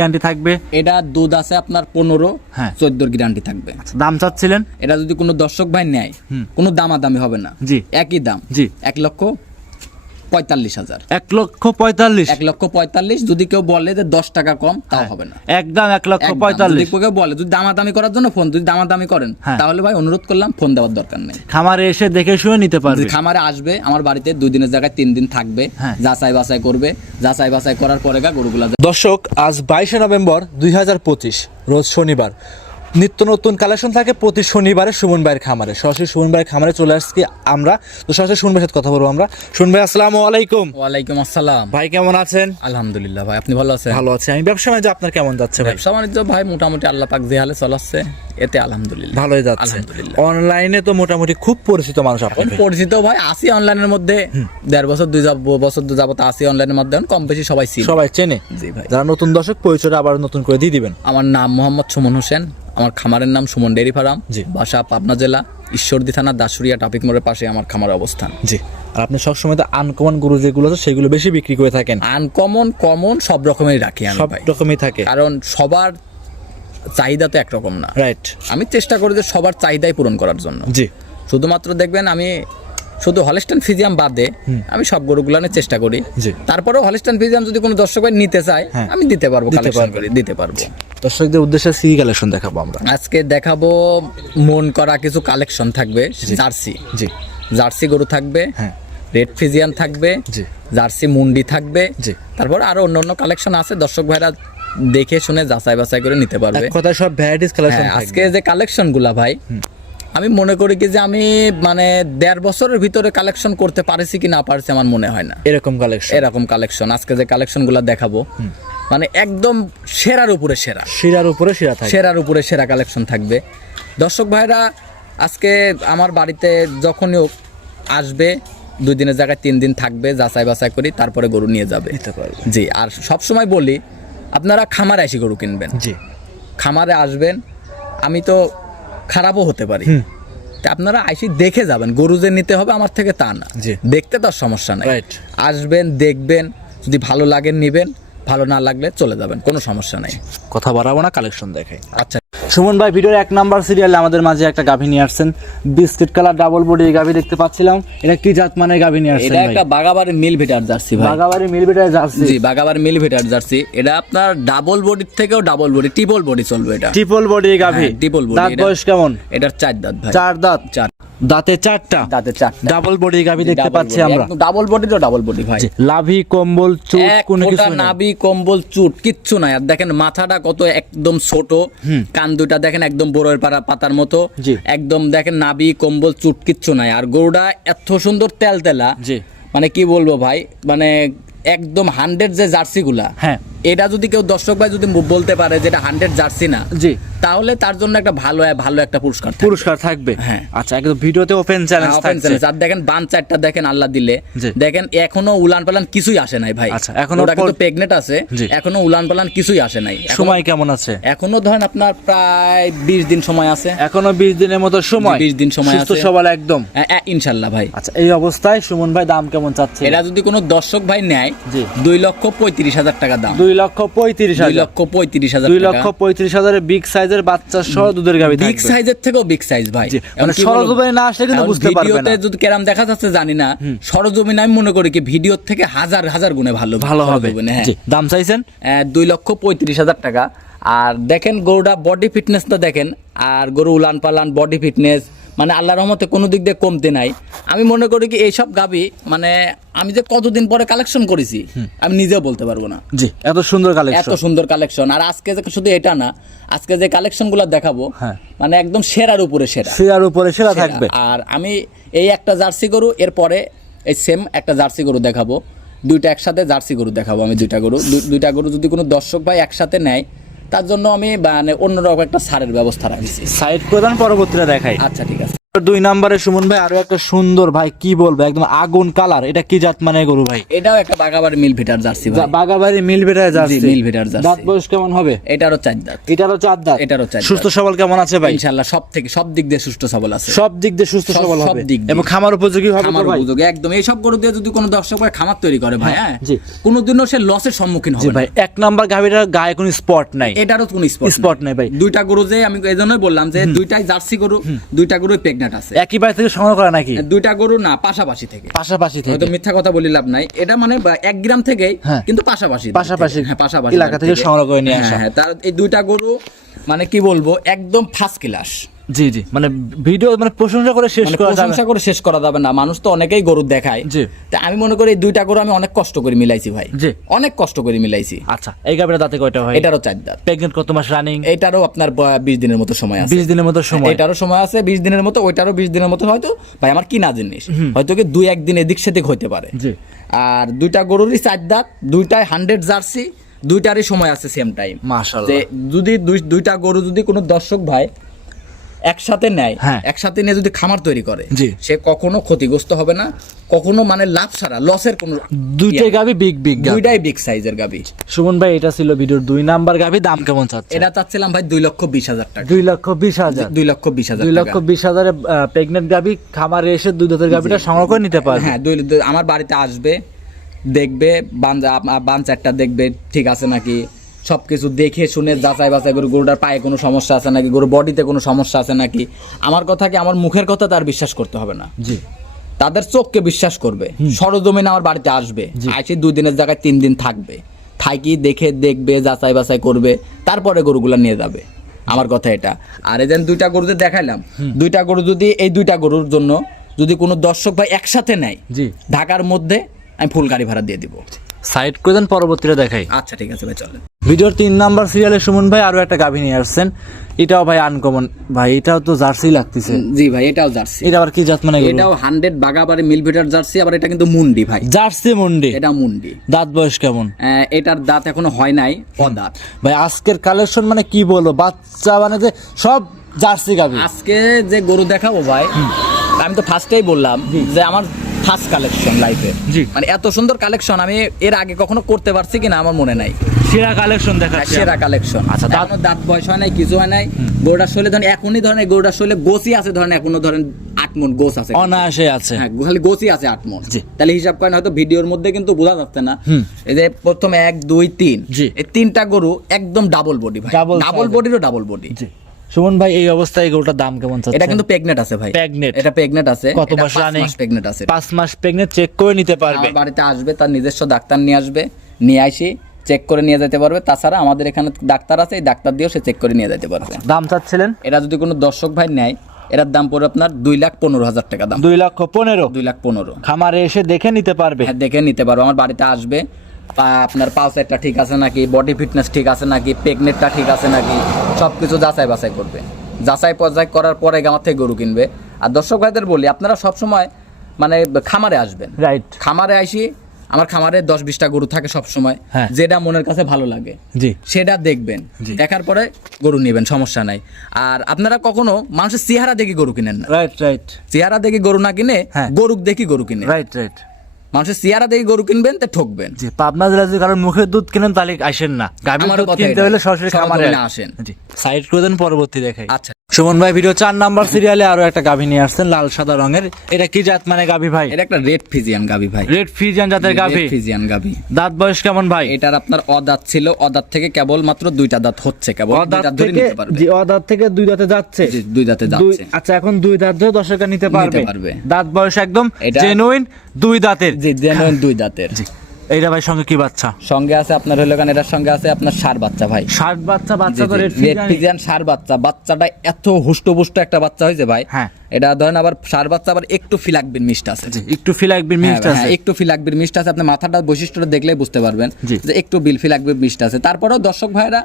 Guarantee থাকবে এটা দুধ আছে আপনার পনেরো হ্যাঁ। চোদ্দোর গ্যারান্টি থাকবে দাম চাচ্ছিলেন এটা যদি কোনো দর্শক ভাই নেয় হুম। কোনো দামাদামি হবে না জি। একই দাম জি। এক লক্ষ পঁয়তাল্লিশ হাজার। এক লক্ষ পঁয়তাল্লিশ। এক লক্ষ পঁয়তাল্লিশ যদি কেউ বলে যে দশ টাকা কম তাও হ্যাঁ। হবে না। একদম এক লক্ষ পঁয়তাল্লিশ। কেউ বলে যদি দামাদামি করার জন্য ফোন যদি দামাদামি করেন হ্যাঁ। তাহলে ভাই অনুরোধ করলাম ফোন দেওয়ার দরকার নেই। খামারে এসে দেখে শুনে নিতে পারবে। খামারে আসবে আমার বাড়িতে দুই দিনের জায়গায় তিন দিন থাকবে হ্যাঁ। যাচাই বাছাই করবে যাচাই বাছাই করার পরে গা গরুগুলা দর্শক আজ বাইশে নভেম্বর দুই হাজার পঁচিশ রোজ শনিবার। নিত্য নতুন কালেকশন থাকে প্রতি শনিবারে সুমন ভাইয়ের খামারে। সরাসরি সুমন ভাইয়ের খামারে চলে আসছি আমরা। তো সরাসরি সুমন ভাইয়ের সাথে কথা বলব আমরা। সুমন ভাই আসসালামু আলাইকুম। ওয়ালাইকুম আসসালাম। ভাই কেমন আছেন? আলহামদুলিল্লাহ ভাই আপনি ভালো আছেন? ভালো আছি। আমি ব্যবসা বাণিজ্য আপনার কেমন যাচ্ছে ভাই? ব্যবসা বাণিজ্য ভাই মোটামুটি আল্লাহ পাক যে হালে চলাচ্ছে এতে আলহামদুলিল্লাহ। ভালোই যাচ্ছে। আলহামদুলিল্লাহ। অনলাইনে তো মোটামুটি খুব পরিচিত মানুষ আপনি পরিচিত ভাই আসি অনলাইনের মধ্যে। দেড় বছর দুই যাব- বছর দু যাবত আসি অনলাইনের মধ্যে কম বেশি সবাই সবাই চেনে। জি ভাই। যারা নতুন দর্শক পরিচয়টা আবার নতুন করে দিয়ে দিবেন। আমার নাম মোহাম্মদ সুমন হোসেন। আমার খামারের নাম সুমন ডেয়ারি ফার্ম জি। বাসা পাবনা জেলা ঈশ্বরদী থানা দাসুরিয়া ট্রাফিক মোড়ের পাশে আমার খামার অবস্থান। জি। আর আপনি সবসময় তো আনকমন গরু যেগুলো আছে সেগুলো বেশি বিক্রি করে থাকেন। আনকমন কমন সব রকমেরই রাখি আমি সব রকমই থাকে। কারণ সবার চাহিদা তো একরকম না। রাইট আমি চেষ্টা করি যে সবার চাহিদাই পূরণ করার জন্য। জি। শুধুমাত্র দেখবেন আমি শুধু হলিস্টান ফিজিয়াম বাদে আমি সব গরুগুলো চেষ্টা করি। তারপরেও হলিস্টান ফিজিয়াম যদি কোনো দর্শক নিতে চায় হ্যাঁ। আমি দিতে পারব দিতে পারব। দর্শকদের উদ্দেশ্যে সি কালেকশন দেখাবো আমরা। আজকে দেখাবো মন করা কিছু কালেকশন থাকবে জার্সি। জি। জার্সি গরু থাকবে হ্যাঁ। রেড ফিজিয়ান থাকবে জি। জার্সি মুন্ডি থাকবে জি। তারপর আরও অন্য অন্য কালেকশন আছে দর্শক ভাইরা দেখে শুনে যাচাই বাছাই করে নিতে পারবে। কথায় সব ভ্যারাইটিস কালেকশন আজকে যে কালেকশনগুলা ভাই আমি মনে করি কি যে আমি মানে দেড় বছরের ভিতরে কালেকশন করতে পারছি কি না পারছি আমার মনে হয় না। এরকম কালেকশন এরকম কালেকশন আজকে যে কালেকশনগুলা দেখাবো মানে একদম সেরার উপরে সেরা। শিরার উপরে থাকে সেরার উপরে সেরা কালেকশন থাকবে। দর্শক ভাইরা আজকে আমার বাড়িতে যখনই আসবে দুই দিনের জায়গায় তিন দিন থাকবে যাচাই বাছাই করি তারপরে গরু নিয়ে যাবে। জি আর সব সময় বলি আপনারা খামারে এসে গরু কিনবেন। জি। খামারে আসবেন আমি তো খারাপও হতে পারি। আপনারা আইসি দেখে যাবেন গরু যে নিতে হবে আমার থেকে তা না। দেখতে তো সমস্যা নাই. আসবেন দেখবেন যদি ভালো লাগে নিবেন ভালো না লাগলে চলে যাবেন কোনো সমস্যা নাই। কথা বাড়াবো না কালেকশন দেখাই। আচ্ছা। সুমন ভাই ভিডিওর এক নাম্বার সিরিয়ালে আমাদের মাঝে একটা গাভী নিয়ে আসছেন। বিস্কিট কালার ডাবল বডি গাভী দেখতে পাচ্ছিলাম। এটা কি জাত মানে গাভী নিয়ে আসছেন এটা একটা বাগাবাড়ি মিল ভিটার জার্সি ভাই। বাগাবাড়ি মিলবিটার জার্সি। জি বাগাবাড়ি মিল ভিটার জার্সি। এটা আপনার ডাবল বডির থেকেও ডাবল বডি ট্রিপল বডি চলবে এটা। ট্রিপল বডি গাভী। হ্যাঁ, triple body, দাঁত বয়স কেমন? এটার চার দাঁত ভাই। চার দাঁত। চার। দাঁতে চারটা। দাঁতে চারটা। ডাবল বডি গাভী দেখতে পাচ্ছি আমরা। ডাবল বডি তো ডাবল বডি ভাই। লাভি কম্বল চুট কোনো কিছু নাই। নাভি কম্বল চুট কিচ্ছু নাই। আর দেখেন মাথাটা কত একদম ছোট কান দুইটা দেখেন একদম বড়ের পাড়া পাতার মতো। একদম দেখেন নাভি কম্বল চুট কিচ্ছু নাই। আর গরুটা এত সুন্দর তেল তেলা মানে কি বলব ভাই? মানে একদম হান্ড্রেড যে জার্সি গুলা হ্যাঁ। এটা যদি কেউ দর্শক ভাই যদি বলতে পারে যেটা হান্ড্রেড জার্সি না জি। তাহলে তার জন্য একটা ভালো ভালো একটা পুরস্কার থাকবে। পুরস্কার থাকবে। হ্যাঁ। আচ্ছা একদম ভিডিওতে ওপেন চ্যালেঞ্জ থাকছে। আর দেখেন বান চারটা দেখেন আল্লাহ দিলে। দেখেন এখনও উলান পালান কিছুই আসে নাই ভাই। আচ্ছা, এখনও ওটা কিন্তু পর- প্রেগনেন্ট আছে। এখনও উলান পালান কিছুই আসে নাই। সময় কেমন আছে? এখনও ধরেন আপনার প্রায় বিশ দিন সময় আছে। এখনও বিশ দিনের মতো সময়। জি, 20 দিন সময় সুস্থ আছে। সবল একদম। ইনশাল্লাহ ভাই। আচ্ছা এই অবস্থায় সুমন ভাই দাম কেমন চাচ্ছে? এটা যদি কোনো দর্শক ভাই নেয় জি। দুই লক্ষ পঁয়ত্রিশ হাজার টাকা দাম। দুই লক্ষ পঁয়ত্রিশ দুই লক্ষ পঁয়ত্রিশ হাজার দুই লক্ষ পঁয়ত্রিশ হাজারের বিগ সাইজের বাচ্চা সহ দুধের গাভী বিগ সাইজের থেকেও বিগ সাইজ ভাই। মানে সরজমিনে না আসলে কিন্তু বুঝতে পারবে ভিডিওতে না। যদি কেরাম দেখা যাচ্ছে জানি না। সরজমিনে আমি মনে করি কি ভিডিওর থেকে হাজার হাজার গুণে ভালো ভালো হবে। হ্যাঁ। দাম চাইছেন? দুই লক্ষ পঁয়ত্রিশ হাজার টাকা। আর দেখেন গরুটা বডি ফিটনেসটা দেখেন। আর গরু উলান পালান বডি ফিটনেস মানে আল্লাহ রহমতে কোনো দিক দিয়ে কমতে নাই। আমি মনে করি কি এইসব গাবি মানে আমি যে কতদিন পরে কালেকশন করেছি আমি নিজেও বলতে পারব না। জি এত সুন্দর এত সুন্দর কালেকশন আর আজকে যে শুধু এটা না আজকে যে কালেকশনগুলো দেখাবো হ্যাঁ। মানে একদম সেরার উপরে সেরা। শিরার উপরে সেরা। থাকবে। আর আমি এই একটা জার্সি গরু এরপরে এই সেম একটা জার্সি গরু দেখাবো। দুইটা একসাথে জার্সি গরু দেখাবো আমি দুইটা গরু। দুইটা গরু যদি কোনো দর্শক ভাই একসাথে নেয় তার জন্য আমি মানে অন্যরকম একটা সারের ব্যবস্থা রাখছি। সাইড প্রদান পরবর্তীতে দেখাই। আচ্ছা ঠিক আছে। দুই নম্বরে সুমন ভাই আরও একটা সুন্দর ভাই কি বলব একদম আগুন কালার। এটা কি জাত মানে গরু ভাই? এটাও একটা বাগাবার মিল ভিটার জার্সি ভাই। বাগাবাড়ি মিল বেটায় যাচ্ছে জি, মিল ভিটার জার্সি। দাঁত বয়স কেমন হবে? এটারও চার দাঁত। এটারও চার দাঁত? এটারও চার সুস্থ সবল কেমন আছে ভাই? ইনশাল্লাহ সব থেকে সব দিক দিয়ে সুস্থ সবল আছে। সব দিক দিয়ে সুস্থ সব- সবল সব দিক এবং খামার উপযোগী হবে খামার উপযোগী একদম। এই সব গরু দিয়ে যদি কোনো দর্শক ভাই খামার তৈরি করে ভাই হ্যাঁ কোনোদিনও সে লসের সম্মুখীন হবে ভাই এক নাম্বার গাভিটার গায়ে কোনো স্পট নাই। এটারও কোনো স্পট স্পট নাই। ভাই। দুইটা গরু যে আমি এই জন্যই বললাম যে দুইটাই জার্সি গরু দুইটা গরু প্রেগনেন্ট আছে। একই বাড়ি থেকে সংগ্রহ করা নাকি? দুইটা গরু না পাশাপাশি থেকে। পাশাপাশি থেকে। হয়তো মিথ্যা কথা বলি লাভ নাই। এটা মানে এক গ্রাম থেকেই হ্যাঁ। কিন্তু পাশাপাশি পাশাপাশি হ্যাঁ পাশাপাশি এলাকা থেকে। সংগ্রহ করে নিয়ে হ্যাঁ, আসা। হ্যাঁ তার এই দুইটা গরু মানে কি বলব একদম ফার্স্ট ক্লাস জি জি মানে ভিডিও মানে প্রশংসা করে শেষ মানে করা যাবে প্রশংসা করে শেষ করা যাবে না মানুষ তো অনেকেই গরু দেখায়। জি। তা আমি মনে করি এই দুইটা গরু আমি অনেক কষ্ট করে মিলাইছি ভাই। জি। অনেক কষ্ট করে মিলাইছি। আচ্ছা এই গাভিটা দাঁতে কয়টা হয়? এটারও চার দাঁত। প্রেগনেন্ট কত মাস রানিং? এটারও আপনার বিশ দিনের মতো সময় আছে। বিশ দিনের মতো সময়। এটারও সময় আছে বিশ দিনের মতো ওইটারও বিশ দিনের মতো হয়তো ভাই আমার কিনা জিনিস হয়তো কি দুই একদিন এদিক সেদিক হইতে পারে। জি। আর দুইটা গরুরই চার দাঁত দুইটাই হান্ড্রেড জার্সি দুইটারই সময় আছে সেম টাইম মাশাআল্লাহ। যদি দুইটা গরু যদি কোনো দর্শক ভাই একসাথে নেয় হ্যাঁ। একসাথে নিয়ে যদি খামার তৈরি করে সে কখনো ক্ষতিগ্রস্ত হবে না কখনো মানে লাভ ছাড়া লসের কোনো দুইটাই গাভি বিগ বিগ দুইটাই বিগ সাইজের গাবি। সুমন ভাই এটা ছিল ভিডিওর দুই নাম্বার গাভি দাম কেমন চাচ্ছে? এটা চাচ্ছিলাম ভাই দুই লক্ষ বিশ হাজার টাকা। দুই লক্ষ বিশ হাজার। দুই লক্ষ বিশ হাজার দুই লক্ষ বিশ হাজারে প্রেগনেন্ট গাভি খামারে এসে দুই দাঁতের গাভিটা সংগ্রহ করে নিতে পারবে। হ্যাঁ দুই- আমার বাড়িতে আসবে দেখবে বান বান চারটা দেখবে ঠিক আছে নাকি? সব কিছু দেখে শুনে যাচাই বাছাই করে গরুটার পায়ে কোনো সমস্যা আছে নাকি? গরুর বডিতে কোনো সমস্যা আছে নাকি? আমার কথা কি আমার মুখের কথা তার বিশ্বাস করতে হবে না? জি। তাদের চোখকে বিশ্বাস করবে। সরজমিন আমার বাড়িতে আসবে। আসে দুই দিনের জায়গায় তিন দিন থাকবে। থাকি দেখে দেখবে যাচাই বাছাই করবে তারপরে গরুগুলো নিয়ে যাবে। আমার কথা এটা। আর এই যে দুইটা গরু যে দেখাইলাম দুইটা গরু যদি এই দুইটা গরুর জন্য যদি কোনো দর্শক ভাই একসাথে নেয় জি। ঢাকার মধ্যে আমি ফুল গাড়ি ভাড়া দিয়ে দিব। সাইড করে দেন পরবর্তীতে দেখাই। আচ্ছা ঠিক আছে ভাই চলেন। ভিডিওর তিন নাম্বার সিরিয়ালে সুমন ভাই আরও একটা গাভি নিয়ে আসছেন। এটাও ভাই আনকমন ভাই এটাও তো জার্সি লাগতেছে। জি ভাই এটাও জার্সি। এটা আবার কি জাত মানে? এটাও হান্ড্রেড বাগাবাড়ি মিলভিটার জার্সি আবার এটা কিন্তু মুন্ডি ভাই। জার্সি মুন্ডি? এটা মুন্ডি। দাঁত বয়স কেমন? এটার দাঁত এখনও হয় নাই অদাঁত। ভাই আজকের কালেকশন মানে কি বলব? বাচ্চা মানে যে সব জার্সি গাভি। আজকে যে গরু দেখাবো ভাই আমি তো ফার্স্টেই বললাম যে আমার ফার্স্ট কালেকশন লাইফে জি। মানে এত সুন্দর কালেকশন আমি এর আগে কখনো করতে পারছি কিনা আমার মনে নাই। সেরা কালেকশন দেখা সেরা কালেকশন আচ্ছা, আচ্ছা দাঁত- দাঁত বয়স হয় নাই কিছু হয় নাই। গরুটার শৈলে ধরেন এখনই ধরেন গরুটার শৈলে গোসই আছে ধরেন এখনও ধরেন আট মন গোস আছে। অনায়াসে আছে। হ্যাঁ খালি গোসই আছে আট মন। তাহলে হিসাব করেন হয়তো ভিডিওর মধ্যে কিন্তু বোঝা যাচ্ছে না। এই যে প্রথম এক দুই তিন। জি। এই তিনটা গরু একদম ডাবল বডি ভাই। ডাবল। বডিরও ডাবল বডি জি। সুমন ভাই এই অবস্থায় গরুটার দাম কেমন চাচ্ছে এটা কিন্তু প্রেগনেট আছে ভাই। Pregnant। এটা প্রেগনেট আছে। কত মাস? মাস প্রেগনেট আছে। পাঁচ মাস প্রেগনেন্ট চেক করে নিতে পারবে। বাড়িতে আসবে তার নিজস্ব ডাক্তার নিয়ে আসবে নিয়ে আসি চেক করে নিয়ে যেতে পারবে। তাছাড়া আমাদের এখানে ডাক্তার আছে এই ডাক্তার দিয়েও সে চেক করে নিয়ে যেতে পারবে। দাম চাচ্ছিলেন? এটা যদি কোনো দর্শক ভাই নেয় এটার দাম পড়বে আপনার দুই লাখ পনেরো হাজার টাকা দাম। দুই লক্ষ পনেরো? দুই লাখ পনেরো। খামারে এসে দেখে নিতে পারবে। হ্যাঁ দেখে নিতে পারবে। আমার বাড়িতে আসবে আপনার পাউসারটা ঠিক আছে নাকি বডি ফিটনেস ঠিক আছে নাকি প্রেগনেটটা ঠিক আছে নাকি সব কিছু যাচাই বাছাই করবে। যাচাই পর্যায় করার পরে আমার থেকে গরু কিনবে। আর দর্শক ভাইদের বলি আপনারা সব সময় মানে খামারে আসবেন। রাইট খামারে আসি আমার খামারে দশ বিশটা গরু থাকে সব সময় হ্যাঁ। যেটা মনের কাছে ভালো লাগে। জি। সেটা দেখবেন। দেখার পরে গরু নেবেন সমস্যা নাই। আর আপনারা কখনো মানুষের চেহারা দেখে গরু কিনেন না। রাইট রাইট চেহারা দেখে গরু না কিনে হ্যাঁ। গরুক দেখি গরু কিনে। রাইট রাইট মানুষের চেহারা দেখে গরু কিনবেন তা ঠকবেন। জি পাবনা জেলা যদি কারণ মুখের দুধ কিনেন তাহলে আসেন না। গাভীর দুধ কিনতে হলে সরাসরি খামারে আসেন। জি সাইড করে দেন পরবর্তী দেখাই। আচ্ছা। সুমন ভাই ভিডিও চার নাম্বার সিরিয়ালে আরও একটা গাভী নিয়ে আসছেন লাল সাদা রঙের। এটা কি জাত মানে গাভী ভাই? এটা একটা রেড ফিজিয়ান গাভী ভাই। রেড ফিজিয়ান জাতের গাভী। ফিজিয়ান গাভী। দাঁত বয়স কেমন ভাই? এটার আপনার অদাঁত ছিল অদাঁত থেকে কেবল মাত্র দুইটা দাঁত হচ্ছে কেবল অদাঁত ধরে নিতে পারবে। জি অদাঁত থেকে দুই দাঁতে যাচ্ছে। জি, দুই দাঁতে যাচ্ছে। আচ্ছা এখন দুই দাঁত ধরে দর্শকরা নিতে পারবে। পারবে। দাঁত বয়স একদম জেনুইন দুই দাঁতের। জি জেনুইন দুই দাঁতের। জি। এইটা ভাই সঙ্গে কি বাচ্চা? সঙ্গে আছে আপনার হলো কারণ এটার সঙ্গে আছে আপনার সার বাচ্চা ভাই। সার বাচ্চা বাচ্চা করে রেড ফিজিয়ান সার বাচ্চা। বাচ্চাটা এত হুষ্টপুষ্ট একটা বাচ্চা হয়েছে ভাই। হ্যাঁ। এটা ধরেন আবার সার বাচ্চা আবার একটু ফিলাকবির মিষ্ট আছে। একটু ফিল একবার হ্যাঁ, আছে। হ্যাঁ, একটু ফিলাকবির মিষ্ট আছে আপনি মাথাটা বৈশিষ্ট্যটা দেখলেই বুঝতে পারবেন যে একটু বিল ফিলাকবির মিষ্ট আছে। তারপরেও দর্শক ভাইরা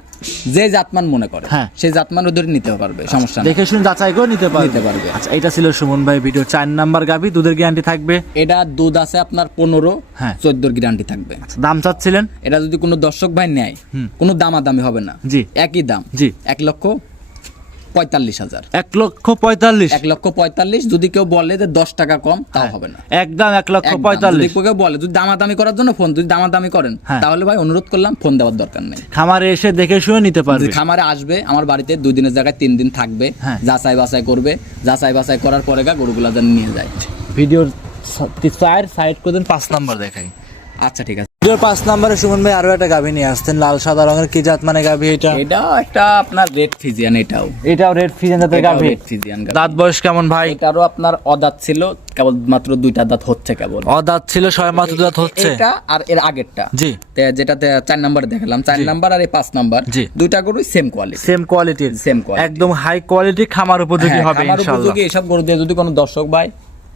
যে জাতমান মনে করে হ্যাঁ। সেই জাতমান ওদের নিতে পারবে সমস্যা নেই। দেখে শুনে যাচাই করে নিতে পারবে। নিতে পারবে। আচ্ছা এটা ছিল সুমন ভাই ভিডিও চার নাম্বার গাভী দুধের গ্যারান্টি থাকবে। এটা দুধ আছে আপনার পনেরো হ্যাঁ। চোদ্দোর গ্যারান্টি থাকবে। দাম চাচ্ছিলেন? এটা যদি কোনো দর্শক ভাই নেয় কোনো দামাদামি হবে না। জি। একই দাম। জি। এক লক্ষ পঁয়তাল্লিশ হাজার। এক লক্ষ পঁয়তাল্লিশ। এক লক্ষ পঁয়তাল্লিশ যদি কেউ বলে যে দশ টাকা কম হ্যাঁ। তাও হবে না। একদম এক লক্ষ পঁয়তাল্লিশ। কেউ বলে যদি দামাদামি করার জন্য ফোন যদি দামাদামি করেন হ্যাঁ। তাহলে ভাই অনুরোধ করলাম ফোন দেওয়ার দরকার নেই। খামারে এসে দেখে শুনে নিতে পারবে। খামারে আসবে আমার বাড়িতে দুই দিনের জায়গায় তিন দিন থাকবে হ্যাঁ। যাচাই বাছাই করবে যাচাই বাছাই করার পরে গা গরুগুলা যেন নিয়ে যায়। ভিডিওর চার সাইড করে দেন পাঁচ নাম্বার দেখাই। আচ্ছা ঠিক আছে। ভিডিওর পাঁচ নাম্বারে সুমন ভাই আরও একটা গাভী নিয়ে আসতেন লাল সাদা রঙের। কি জাত মানে গাভী এটা? এটাও একটা আপনার রেড ফিজিয়ান এটাও। এটাও রেড ফিজেন জাতের গাভী। রেড ফিজিয়ান দাঁত বয়স কেমন ভাই? এটারও আপনার অদাঁত ছিল কেবল মাত্র দুইটা দাঁত হচ্ছে কেবল। অদাঁত ছিল ছয় মাত্র দাঁত হচ্ছে। এটা আর এর আগেরটা। জি। তে যেটাতে চার নাম্বার দেখালাম চার নাম্বার আর এই পাঁচ নাম্বার জি। দুইটা গরু সেম কোয়ালিটি সেম কোয়ালিটির সেম কোয়ালিটি একদম হাই কোয়ালিটি খামার উপযোগী হবে হ্যাঁ, খামার ইনশাআল্লাহ উপযোগী এসব গরু দিয়ে যদি কোনো দর্শক ভাই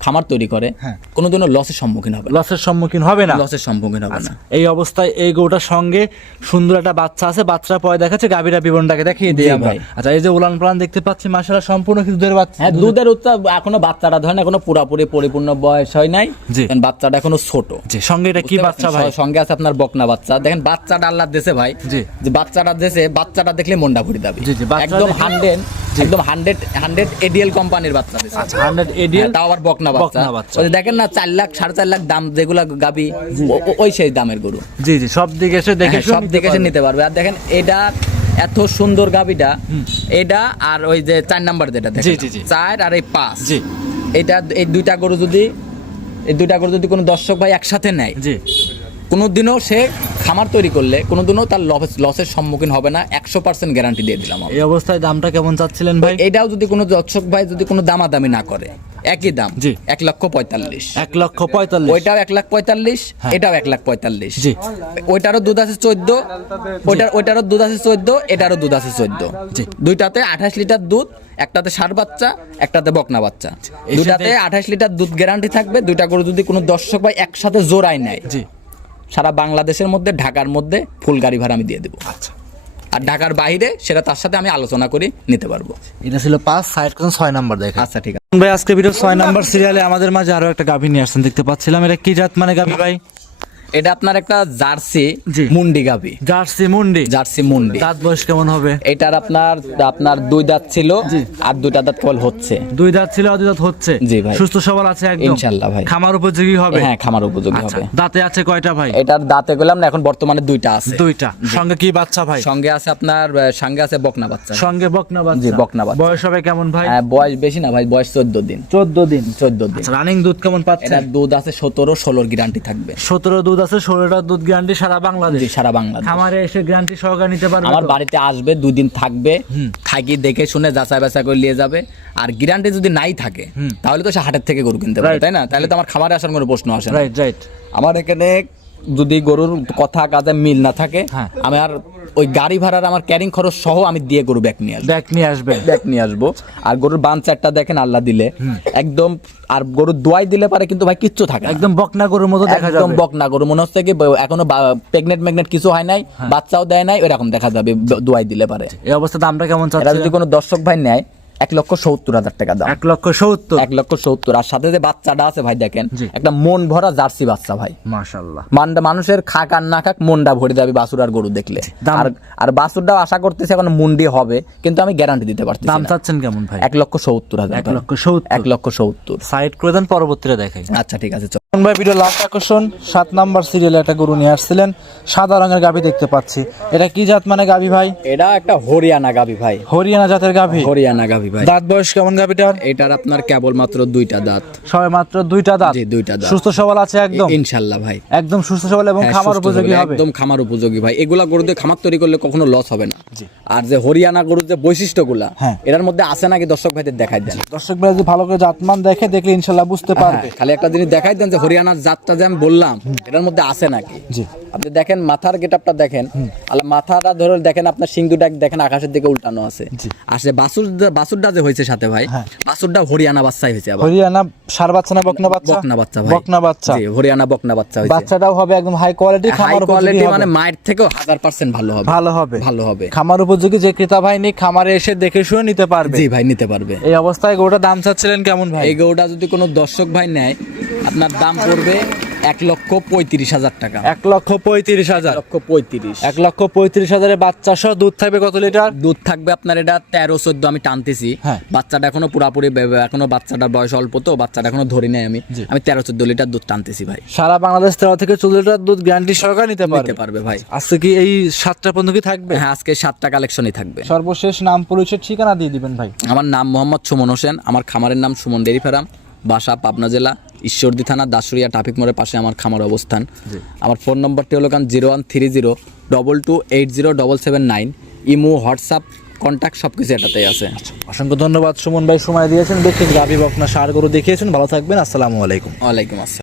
খামার তৈরি করে হ্যাঁ। কোনোদিনও লসের সম্মুখীন হবে লসের সম্মুখীন হবে না? লসের সম্মুখীন হবে না। এই অবস্থায় এই গরুটার সঙ্গে সুন্দর একটা বাচ্চা আছে বাচ্চাটা পরে দেখাচ্ছে গাভীরা বিবরণটাকে দেখিয়ে দিই আমরা। ভাই। আচ্ছা এই যে উলান পালান দেখতে পাচ্ছি মাসালা সম্পূর্ণ কিছু দুধের বাচ্চা। হ্যাঁ দুধের উত্তাপ এখনও বাচ্চাটা ধরেন এখনও পুরাপুরি পরিপূর্ণ বয়স হয় নাই। কারণ বাচ্চাটা এখনও ছোট। জি সঙ্গে এটা কি বাচ্চা ভাই? সঙ্গে আছে আপনার বকনা বাচ্চা। দেখেন বাচ্চাটা আল্লাহ দেশে ভাই। জি। যে বাচ্চাটা দেশে বাচ্চাটা দেখলে মনটা ভরে যাবে। জি, জি, একদম হান্ড্রেড একদম হান্ড্রেড হান্ড্রেড এডিএল কোম্পানির বাচ্চা দেশে হান্ড্রেড হ্যাঁ, এডিএল তাও আবার বকনা বাচ্চা বকনা বাচ্চা। ওই দেখেন না চার লাখ সাড়ে চার লাখ দাম যেগুলা গাবি ওই সেই দামের গরু। জি জি সব দিকে এসে দেখে হ্যাঁ, সব দিকে এসে নিতে পারবে। আর দেখেন এটা এত সুন্দর গাবিটা এটা আর ওই যে চার নাম্বার যেটা দেখেন জি, জি, জি। চার আর এই পাঁচ। জি। এটা এই দুইটা গরু যদি এই দুইটা গরু যদি কোনো দর্শক ভাই একসাথে নেয় জি। কোনোদিনও সে খামার তৈরি করলে কোনোদিনও তার লস লসের সম্মুখীন হবে না একশো পার্সেন্ট গ্যারান্টি দিয়ে দিলাম। এই অবস্থায় দামটা কেমন চাচ্ছিলেন ভাই? এটাও যদি কোনো দর্শক ভাই যদি কোনো দামাদামি না করে একই দাম জি। এক লক্ষ পঁয়তাল্লিশ। এক লক্ষ পঁয়তাল্লিশ। ওইটাও এক লাখ পঁয়তাল্লিশ এটাও এক লাখ পঁয়তাল্লিশ। জি। ওইটারও দুধ আছে চোদ্দ ওইটার ওইটারও দুধ আছে চোদ্দ এটারও দুধ আছে চোদ্দ। জি। দুইটাতে আঠাশ লিটার দুধ একটাতে ষাট বাচ্চা একটাতে বকনা বাচ্চা। দুটাতে আঠাশ লিটার দুধ গ্যারান্টি থাকবে দুইটা করে যদি কোনো দর্শক ভাই একসাথে জোড়ায় নেয় জি। সারা বাংলাদেশের মধ্যে ঢাকার মধ্যে ফুল গাড়ি ভাড়া আমি দিয়ে দেবো। আচ্ছা। আর ঢাকার বাইরে সেটা তার সাথে আমি আলোচনা করে নিতে পারব। এটা ছিল পাঁচ সাইড কোন ছয় নম্বর দেখা আচ্ছা ঠিক আছে। ভাই আজকে ভিডিও ছয় নম্বর সিরিয়ালে আমাদের মাঝে আরও একটা গাভী নিয়ে আসছেন দেখতে পাচ্ছিলাম। এটা কি জাত মানে গাভী ভাই? এটা আপনার একটা জার্সি মুন্ডি গাভি। জার্সি মুন্ডি? জার্সি মুন্ডি। দাঁত বয়স কেমন হবে? এটার আপনার আপনার দুই দাঁত ছিল আর দুইটা দাঁত কেবল হচ্ছে। দুই দাঁত ছিল আর দুই দাঁত হচ্ছে? জি ভাই। সুস্থ সবল আছে একদম? ইনশাল্লাহ ভাই। খামার উপযোগী হবে? হ্যাঁ খামার উপযোগী আচ্ছা হবে। দাঁতে আছে কয়টা ভাই? এটার দাঁতে গেলাম না এখন বর্তমানে দুইটা আছে। দুইটা। সঙ্গে কি বাচ্চা ভাই? সঙ্গে আছে আপনার সঙ্গে আছে বকনা বাচ্চা। সঙ্গে বকনা বাচ্চা? জি, বকনা বাচ্চা। বয়স হবে কেমন ভাই? হ্যাঁ বয়স বেশি না ভাই বয়স চোদ্দ দিন। চোদ্দ দিন। চোদ্দ দিন। রানিং দুধ কেমন পাচ্ছে? এটার দুধ আছে সতেরো ষোলোর গ্যারান্টি থাকবে। সতেরো দুধ আছে ষোলোটা দুধ গ্যারান্টি সারা বাংলাদেশ। সারা বাংলাদেশ। খামারে এসে গ্যারান্টি সহকারে নিতে পারবে আমার বাড়িতে আসবে দুই দিন থাকবে থাকি দেখে শুনে যাচাই বাছাই করে নিয়ে যাবে। আর গ্যারান্টি যদি নাই থাকে তাহলে তো সে হাটের থেকে গরু কিনতে পারে তাই না? তাহলে তো আমার খামারে আসার কোনো প্রশ্ন আসে রাইট রাইট আমার এখানে যদি গরুর কথা কাজে মিল না থাকে হ্যাঁ। আমি আর ওই গাড়ি ভাড়ার আমার ক্যারিং খরচ সহ আমি দিয়ে গরু ব্যাগ নিয়ে আসব। ব্যাক নিয়ে আসবে। ব্যাগ নিয়ে আসব। আর গরুর বান চারটা দেখেন আল্লাহ দিলে। একদম আর গরুর দোয়াই দিলে পারে কিন্তু ভাই কিচ্ছু থাকে একদম বকনা গরুর মতো দেখা যাবে। একদম বকনা গরু। মনে হচ্ছে কি এখনও প্রেগনেন্ট ম্যাগনেট কিছু হয় নাই হ্যাঁ। বাচ্চাও দেয় নাই এরকম দেখা যাবে দোয়াই দিলে পারে। এই অবস্থা আমরা কেমন চাচ্ছে? যদি কোনো দর্শক ভাই নেয় এক লক্ষ সত্তর হাজার টাকা দাম। এক লক্ষ সত্তর? এক লক্ষ সত্তর। আর সাথে যে বাচ্চাটা আছে ভাই দেখেন একটা মন ভরা জার্সি বাচ্চা ভাই। মাশাল্লাহ মানটা মানুষের খাক আর না খাক মনটা ভরে যাবে বাসুর আর গরু দেখলে। আর আর বাসুরটাও আশা করতেছে এখন মুন্ডি হবে কিন্তু আমি গ্যারান্টি দিতে পারছি দাম চাচ্ছেন কেমন ভাই? এক লক্ষ সত্তর হাজার এক লক্ষ সত্তর। এক লক্ষ সত্তর। সাইড করে দেন পরবর্তীতে দেখাই। আচ্ছা ঠিক আছে চল। ভাই ভিডিও লাস্ট আকর্ষণ সাত নাম্বার সিরিয়ালে একটা গরু নিয়ে আসছিলেন। সাদা রঙের গাভী দেখতে পাচ্ছি। এটা কি জাত মানে গাভী ভাই? এটা একটা হরিয়ানা গাভি ভাই। হরিয়ানা জাতের গাভী? হরিয়ানা গাভি ভাই। দাঁত বয়স কেমন গাভীটার এটার আপনার কেবল মাত্র দুইটা দাঁত। সবে মাত্র দুইটা দাঁত? জি দুইটা দাঁত। সুস্থ সবল আছে একদম? ইনশাল্লাহ ভাই। একদম সুস্থ সবল এবং হ্যাঁ, খামার উপযোগী হবে? একদম খামার উপযোগী ভাই। এগুলা গরুতে খামার তৈরি করলে কখনো লস হবে না। আর যে হরিয়ানা গরুর যে বৈশিষ্ট্যগুলা হ্যাঁ। এটার মধ্যে আছে নাকি? দর্শক ভাইদের দেখাই দেন। দর্শক ভাই যদি ভালো করে জাতমান দেখে দেখলে ইনশাল্লাহ বুঝতে পারবে। হ্যাঁ, খালি একটা জিনিস দেখাই দেন যে হরিয়ানার জাতটা যে আমি বললাম এটার মধ্যে আছে নাকি? জি। আপনি দেখেন মাথার গেটআপটা দেখেন আলা মাথাটা ধরে দেখেন আপনার সিংদুটা দেখেন আকাশের দিকে উল্টানো আছে। আর সে বাসুর বাসুরটা যে হয়েছে সাথে ভাই হ্যাঁ। বাসুরটা হরিয়ানা বাচ্চাই হয়েছে আবার। হরিয়ানা সার বাচ্চা না বকনা বাচ্চা? বকনা বাচ্চা ভাই। বকনা বাচ্চা। জি হরিয়ানা বকনা বাচ্চা হয়েছে। বাচ্চাটাও হবে একদম হাই কোয়ালিটি খামার কোয়ালিটি মানে মায়ের থেকেও হাজার পার্সেন্ট ভালো হবে। ভালো হবে। ভালো হবে। খামার উপযোগী যে ক্রেতা ভাই নেই খামারে এসে দেখে শুনে নিতে পারবে। জি ভাই নিতে পারবে। এই অবস্থায় গরুটা দাম চাচ্ছিলেন কেমন ভাই? এই গরুটা যদি কোনো দর্শক ভাই নেয় আপনার দাম পড়বে এক লক্ষ পঁয়ত্রিশ হাজার টাকা। এক লক্ষ পঁয়ত্রিশ হাজার। লক্ষ পঁয়ত্রিশ। এক লক্ষ পঁয়ত্রিশ হাজারে বাচ্চা সহ দুধ থাকবে কত লিটার? দুধ থাকবে আপনার এটা তেরো চোদ্দ আমি টানতেছি। হ্যাঁ। বাচ্চাটা এখনও পুরাপুরি এখনও বাচ্চাটার বয়স অল্প তো বাচ্চাটা এখনও ধরি নাই আমি। আমি তেরো চোদ্দ লিটার দুধ টানতেছি ভাই। সারা বাংলাদেশ তেরো থেকে চোদ্দ লিটার দুধ গ্যারান্টি সহকারে নিতে নিতে পারবে? পারবে ভাই। আজকে কি এই সাতটা পর্যন্ত কি থাকবে? হ্যাঁ আজকে সাতটা কালেকশনই থাকবে। সর্বশেষ নাম পরিচয় ঠিকানা দিয়ে দিবেন ভাই। আমার নাম মোহাম্মদ সুমন হোসেন আমার খামারের নাম সুমন ডেরি ফার্ম বাসা পাবনা জেলা ঈশ্বরদী থানা দাসুরিয়া ট্রাফিক মোড়ের পাশে আমার খামার অবস্থান। আমার ফোন নম্বরটি হলো কারণ zero one three zero double two eight zero double seven nine imo WhatsApp contact সব কিছু এটাতেই আছে। অসংখ্য ধন্যবাদ সুমন ভাই সময় দিয়েছেন। দেখছেন গাভী আপনার সার গরু দেখিয়েছেন। ভালো থাকবেন। আসসালামু আলাইকুম। ওয়ালাইকুম আসসালাম।